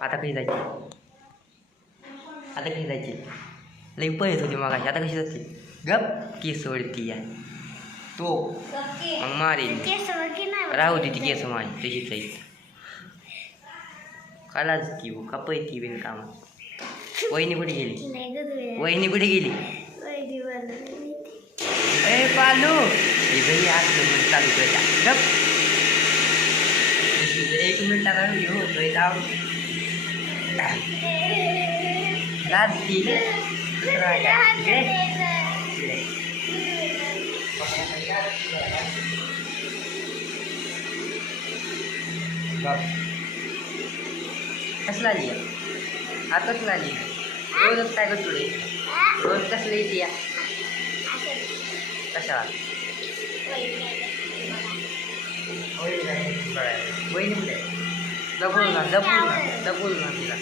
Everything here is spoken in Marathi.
आता कशी जायची? आता कशी जायची? लई पळत होती मग आता कशी जायची? गप केस वळती आहे तो मग मारेल. राहू दे ती केस माझी तशीच आहे. कालाच ती कपयती बिन कामात. वहिनी कुठे गेली? वहिनी कुठे गेली? ए पालू आज चालू करायचा गप. 1 मिनिटाचा व्हिडिओ होतोय कसला आली आता कसला आली? रोजच काय करतो रे? रोज कसलं येते या कशाला? वहिनी कुठे? जपून ना तिला.